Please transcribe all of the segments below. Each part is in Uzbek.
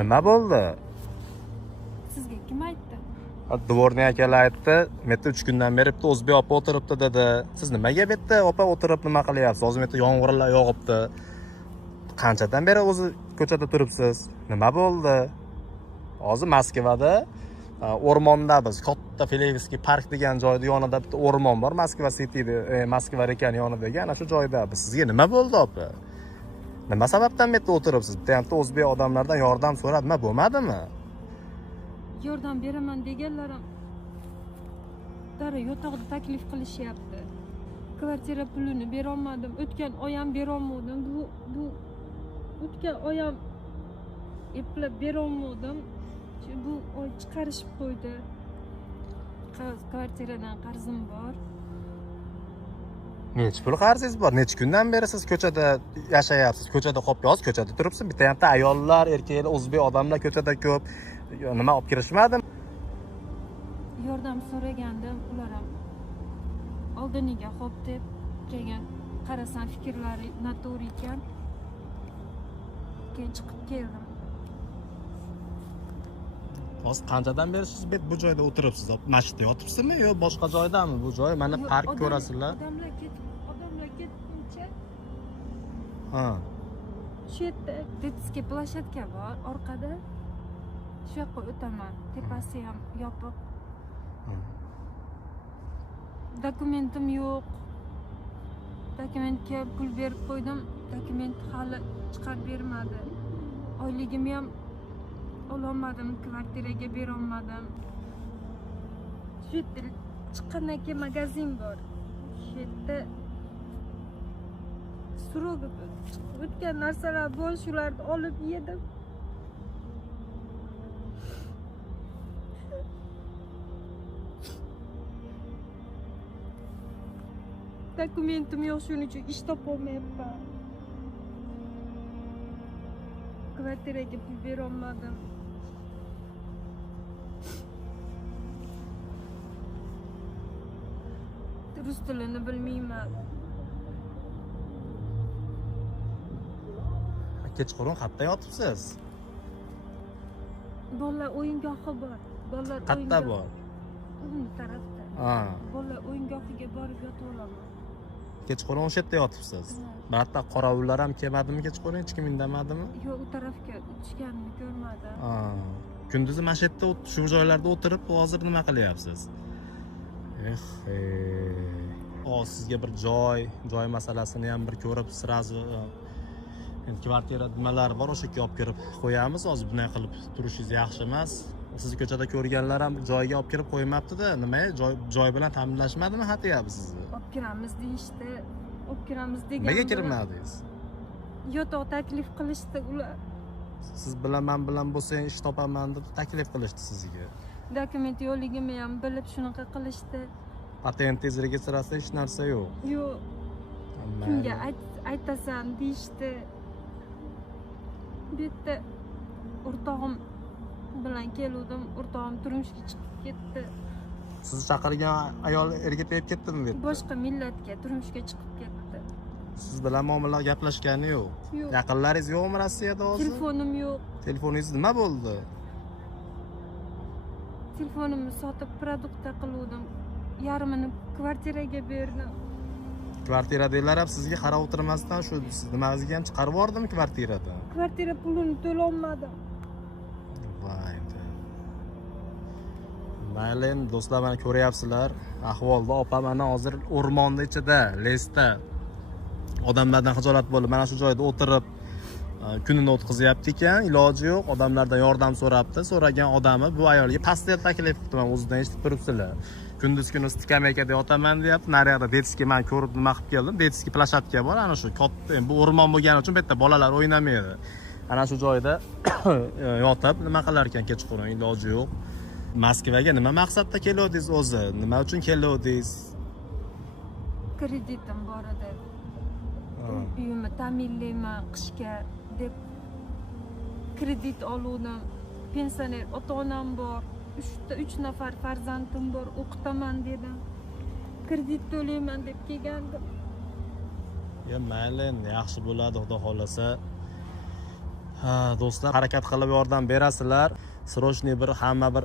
Nima bo'ldi? Sizga kim aytdi? Dvorniy akalar aytdi, "Metta 3 kundan beri bitta o'zbek opa o'tiribdi" dedi. Siz nimaga bitta opa o'tirib nima qilyapsiz? Hozir metta yomg'irlar yog'ibdi. Qanchadan beri o'zi ko'chada turibsiz? Nima bo'ldi? Hozir Moskvada o'rmonda biz katta Felevskiy park degan joyda yonida bitta o'rmon bor, Moskva City, Moskva rekani yonidagi, ana shu joyda. Sizga nima bo'ldi, opa? Nima sababdan bu yerda o'tiribsiz? Bitta o'zbek odamlardan yordam so'radimi, bo'lmadimi? Yordam beraman deganlarim dara yotoqda taklif qilishyapti. Kvartira pulini bera olmadim. O'tgan oy ham bera olmadim. Bu o'tgan oy ham eplab bera olmadim. Bu oy chiqarishib qo'ydi. Kvartiradan qarzim bor. Necha pul qarzingiz bor? Necha kundan beri siz ko'chada yashayapsiz? Ko'chada qolib yoz, ko'chada turibsiz. Bitta ham ayollar, erkaklar, o'zbek odamlar ko'chada ko'p. Nima olib kirishmadimi? Yordam so'ragandim, ular ham oldiniga xo'p deb keyin qarasam fikrlari noto'g'ri ekan. Keyin chiqib keldim. Hozir qanchadan beri siz bu joyda o'tiribsiz? Masjidda yotibsizmi yo boshqa joydami bu joy? Mana park ko'rasizlar. Odamlar ketguncha Ha. shu yerda detskiy plashatka bor, orqada. Shu yoqqa o'taman. Tepasi ham yopiq. Dokumentim yo'q. Dokumentga pul berib qo'ydim. Dokument hali chiqarib bermadi. Oyligimni ham ololmadim, kvartiraga bera olmadim. Shu yerda chiqqandan keyin magazin bor. Shu yerda surug o'tgan narsalar bor, shularni olib yedim. Dokumentim yo'q, shuning uchun ish topolmayapman. Kvartiraga pul bera olmadim. Rus tilini bilmayman. Kechqurun qayerda yotibsiz? Bolalar o'yingohi bor. Bolalar Qayerda bor? Bu tarafda. Ha. Bolalar o'yingohiga borib yotib olaman. Kechqurun o'sha yerda yotibsiz. Birotta qorovullar ham kelmadimi kechqurun? Hech kim indamadimi? Yo'q, u tarafga tushganini ko'rmadim. Ha. Kunduzi mana shu yerda shu joylarda o'tirib, hozir nima qilyapsiz? Sizga bir joy masalasini ham bir ko'rib, sirazi kvartira nimalar bor, o'sha yerga olib kirib qo'yamiz. Hozir bunday qilib turishingiz yaxshi emas. Sizni ko'chada ko'rganlar ham joyga olib kirib qo'ymabdi-da. Nima? Joy bilan ta'minlashmadimi hatyapsiz sizni? Olib kiramiz deyishdi. Olib kiramiz degan. Nega kirmadingiz? Yotoq taklif qilishdi ular. Siz bilan men bilan bo'lsang ish topaman deb taklif qilishdi sizga. Dokument yo'qligimni ham bilib shunaqa qilishdi. Patentingiz, registratsiya hech narsa yo'q. Yo'q. Kimga aytasan deyishdi. Bu yerda o'rtog'im bilan keluvdim, o'rtog'im turmushga chiqib ketdi. Sizni chaqirgan ayol erga tegib ketdimi bu yerda? Boshqa millatga turmushga chiqib ketdi. Siz bilan muomala gaplashgani yo'q. Yo'q. Yaqinlaringiz yo'qmi Rossiyada hozir? Telefonim yo'q. Telefoningiz nima bo'ldi? Telefonimni sotib produktda qiluvdim. Yarmini kvartiraga berdim. Kvartiradagilar ham sizga qarab o'tirmasdan shu nimangizga ham chiqarib yubordimi kvartiradan? Kvartira pulini to'lolmadim. Voy. Mayli, do'stlar, mana ko'ryapsizlar, ahvolda opa mana hozir o'rmonning ichida, lesda odamlardan xijolat bo'lib, mana shu joyda o'tirib kunini o'tkazyapti ekan, iloji yo'q, odamlardan yordam so'rabdi. So'ragan odami bu ayolga pastel taklif qildi. Men o'zidan eshitib turibsizlar. Kunduz kuni skameykada yotaman deyapti. Naryoqda detskiy men ko'rib nima qilib keldim. Detskiy plashatka bor, ana shu katta, bu o'rmon bo'lgani uchun bu yerda bolalar o'ynamaydi. Ana shu joyda yotib nima qilar ekan kechqurun, iloji yo'q. Moskvaga nima maqsadda keldingiz o'zi? Nima uchun keldingiz? Kreditim bor edi. Uyimni ta'minlayman qishga deb kredit oluvdim. Pensioner ota-onam bor. 3 nafar farzandim bor, o'qitaman dedim. Kredit to'layman deb kelgandim. Mayli, yaxshi bo'ladi, xudo xolasa. Ha, do'stlar, harakat qilib yordam berasizlar. Srochniy bir hamma bir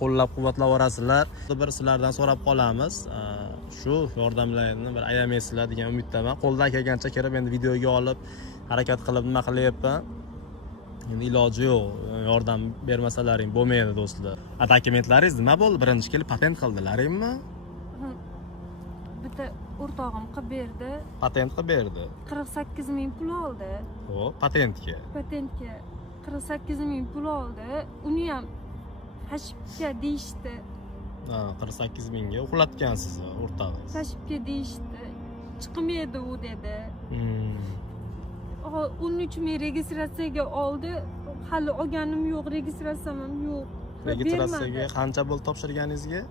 qo'llab-quvvatlab yorasizlar. Bir sizlardan so'rab qolamiz. Shu yordamlarni bir ayamaysizlar degan umiddaman. Qo'ldan kelgancha kirib endi videoga olib harakat qilib nima qilyapman. Endi iloji yo'q, yordam bermasalaring bo'lmaydi do'stlar. Dokumentlaringiz nima bo'ldi? Birinchi kelib patent qildilaringmi? Bitta o'rtog'im qilib berdi. Patent qilib berdi. 48 ming pul oldi. Xo'p, patentga. Patentga 48 ming pul oldi. Uni ham tashibga deyishdi. 48 mingga uxlatgansiz o'rtog'ingiz. Tashibga deyishdi. Chiqmaydi u dedi. 13 ming registratsiyaga oldi. Hali olganim yo'q, registratsiyam ham yo'q. Registratsiyaga qancha pul topshirganingizga?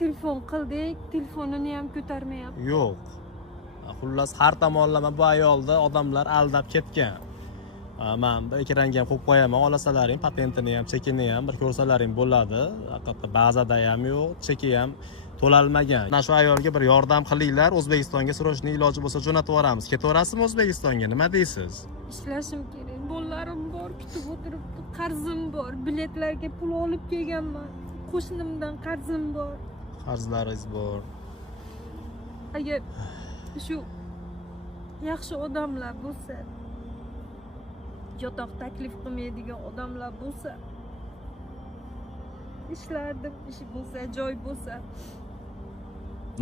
Telefon qildik, telefonini ham ko'tarmayapti. Yo'q. Xullas har tomonlama bu ayolni odamlar aldab ketgan. Men bir ekranga ham qo'yib qo'yaman, olasalaring patentini ham, chekini ham bir ko'rsalaring bo'ladi. Haqiqatda ba'zida ham yo'q, cheki ham to'lalmagan. Mana shu ayolga bir yordam qilinglar, O'zbekistonga srochniy iloji bo'lsa jo'natib yuboramiz. Ketaverasizmi O'zbekistonga? Nima deysiz? Ishlashim kerak. Bolalarim bor, kutib o'tiribdi. Qarzim bor. Biletlarga pul olib kelganman. Qo'shnimdan qarzim bor. Qarzlaringiz bor. Agar shu yaxshi odamlar bo'lsa, yotoq taklif qilmaydigan odamlar bo'lsa, ishlardim, ish bo'lsa, joy bo'lsa.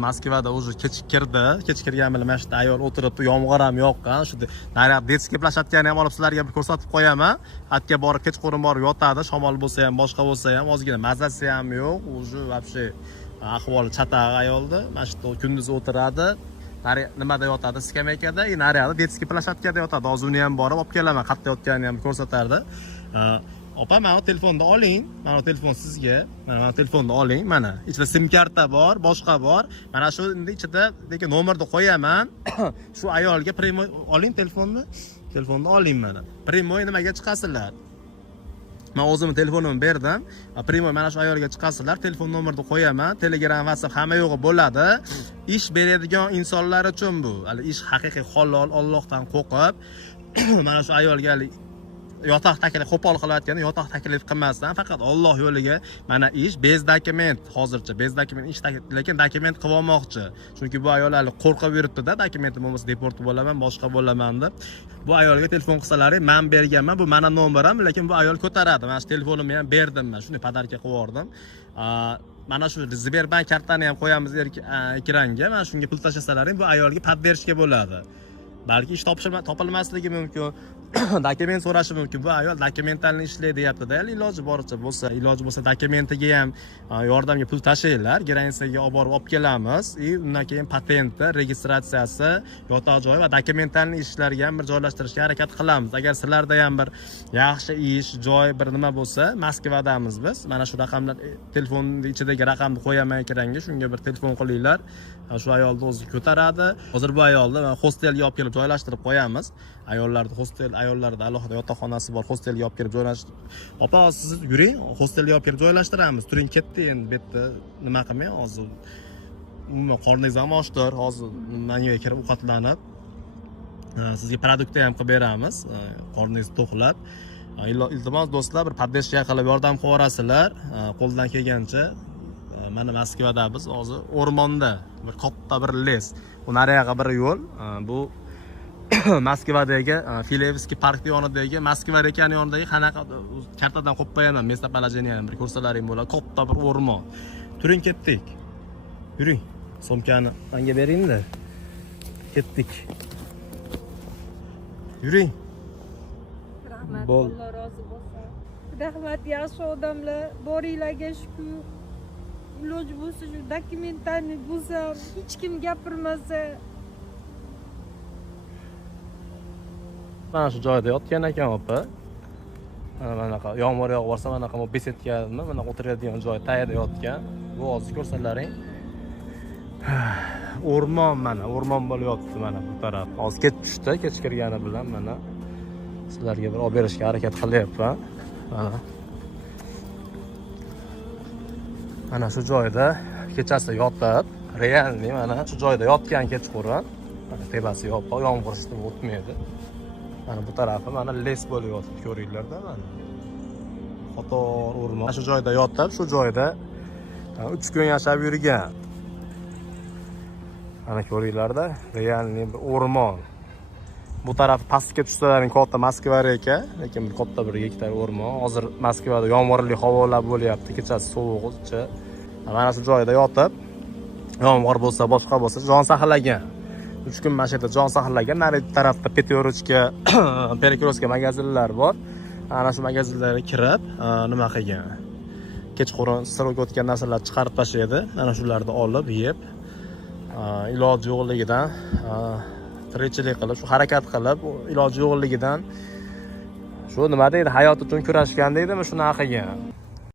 Moskvada уже kech kirdi. Kech kirgan bilan mana shu ayol o'tiribdi, yomg'ir ham yoqqan. Shu naryoq detskiy plashadkani ham olib sizlarga bir ko'rsatib qo'yaman. Atga borib kechqurun borib yotadi, shamol bo'lsa ham, boshqa bo'lsa ham, ozgina mazasi ham yo'q. Уже вообще ahvoli chataq ayoldi. Mana shu kunduz o'tiradi. Nimada yotadi? Skameykada, naryoqda detskiy plashadkada yotadi. Hozir uni ham borib olib kelaman, qayerda yotganini ham ko'rsatardi. Opa, mana telefonni oling. Mana telefon sizga. Mana telefonni oling. Mana ichida sim karta bor, boshqa bor. Mana shu ichida lekin nomerni qo'yaman. Shu ayolga primoy oling telefonni. Telefonni oling mana. Primoy nimaga chiqasizlar? Men o'zimning telefonimni berdim. Primoy mana shu ayolga chiqasizlar. Telefon nomerni qo'yaman. Telegram, WhatsApp hamma yo'g'i bo'ladi. Ish beradigan insonlar uchun bu. Hali ish haqiqiy halol, Allohdan qo'rqib mana shu ayolga yotoq taklif qo'pol qilayotganda yotoq taklif qilmasdan faqat Alloh yo'liga mana ish bez dokument hozircha bez dokument ish lekin dokument qilib olmoqchi. Chunki bu ayol hali qo'rqib yuribdi-da, dokumentim bo'lmasa deport bo'laman, boshqa bo'laman deb. Bu ayolga telefon qilsalaring, men berganman, bu mana nomerim, lekin bu ayol ko'taradi. Mana shu telefonimni ham berdim men, shuni padarka qilib yubordim. Mana shu Sberbank kartani ham qo'yamiz ekranga. Mana shunga pul tashlasalaring, bu ayolga поддержка bo'ladi. Balki ish topilmasligi mumkin. Dokument so'rashi mumkin. Bu ayol dokumentalni ishlaydi deyapti-da. Iloji boricha bo'lsa dokumentiga ham yordamga pul tashlaylar. Granisaga olib kelamiz. Undan keyin patenti, registratsiyasi, yotoq joyi va dokumentalni ishlarga ham bir joylashtirishga harakat qilamiz. Agar sizlarda ham bir yaxshi ish, joy bir nima bo'lsa, Moskvadamiz biz. Mana shu raqamlar telefonning ichidagi raqamni qo'yaman ekranga. Shunga bir telefon qilinglar. Shu ayolni o'zi ko'taradi. Hozir bu ayolni hostelga olib kelib joylashtirib qo'yamiz. Ayollarda alohida yotoqxonasi bor, hostelga olib kelib joylashtirib. Opa, siz yuring, hostelga olib kelib joylashtiramiz. Turing ketdi endi bu yerda nima qilmay, hozir umuman qorningiz ham ochdir, hozir menga kirib ovqatlanib sizga produktni ham qilib beramiz, qorningizni to'qlab. Iltimos do'stlar, bir поддержка qilib yordam qilib yuborasizlar, qo'ldan kelgancha. Mana Moskvada biz hozir o'rmonda bir katta bir les. Bu naryoqqa bir yo'l. Bu Moskvadagi Filevskiy park yonidagi Moskva rekani yonidagi qanaqa kartadan qo'yib qo'yaman. Местоположениeni bir ko'rsalaring bo'ladi. Katta bir o'rmon. Turing ketdik. Yuring. Sumkani menga bering-da. Ketdik. Yuring. Rahmat, Alloh rozi bo'lsin. Rahmat, yaxshi odamlar, boringlarga shukr. Iloji bo'lsa shu dokumentalni bo'lsa, hech kim gapirmasa. Mana shu joyda yotgan ekan opa. Mana yomg'ir yog'ib borsa, mana bu besetkami, mana o'tiradigan joy tayida yotgan. Bu hozir ko'rsalaring. O'rmon mana, o'rmon bo'lib yotibdi mana bu taraf. Hozir ketishdi, kech kirgani bilan mana sizlarga bir olib berishga harakat qilyapman. Mana shu joyda kechasi yotib, realniy mana shu joyda yotgan kechqurun. Mana tepasi yopiq, yomg'ir sistem o'tmaydi. mana bu tarafi mana les bo'lyapti, ko'ringlar-da mana. Qator o'rmon. Shu joyda yotib, shu joyda 3 kun yashab yurgan. Mana ko'ringlar-da, realniy bir o'rmon. Bu taraf pastga tushsalaring katta Moskva eka, lekin bir katta bir gektar o'rmon. Hozir Moskvada yomg'irli havolar bo'lyapti, kechasi sovuqcha. Mana shu joyda yotib, yomg'ir bo'lsa, boshqa bo'lsa jon saqlagan. 3 kun mana shu yerda jon saqlagan. Nari tarafda Peterochka, Perekroska magazinlar bor. Ana shu magazinlarga kirib, nima qilgan? Kechqurun sirga o'tgan narsalarni chiqarib tashlaydi. Ana shularni olib, yeb, iloji yo'qligidan tirikchilik qilib, shu harakat qilib, iloji yo'qligidan shu nima deydi, hayot uchun kurashgan deydimi, shunaqa qilgan.